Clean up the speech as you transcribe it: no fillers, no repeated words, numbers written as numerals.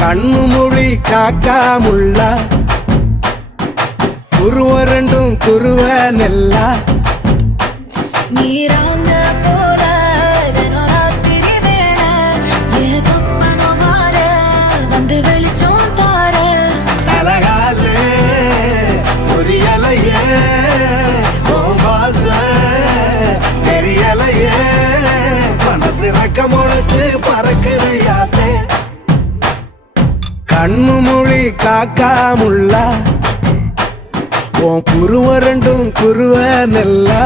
கண்ணு மொழி காக்கா முள்ளா குருவ ரெண்டும் குருவ நெல்லா நீராங்க போல ராத்திரி வேள என் சொப்பனம் மாற வந்து வெளிச்சம் தார அழகாலே புரியலையே பாச தெரியலையே மனசு ரக்க முளைச்சு பறக்குதையாத்தே கண்ணு மொழி காக்கா முள்ளா உன் குருவ ரெண்டும் குருவ நெல்லா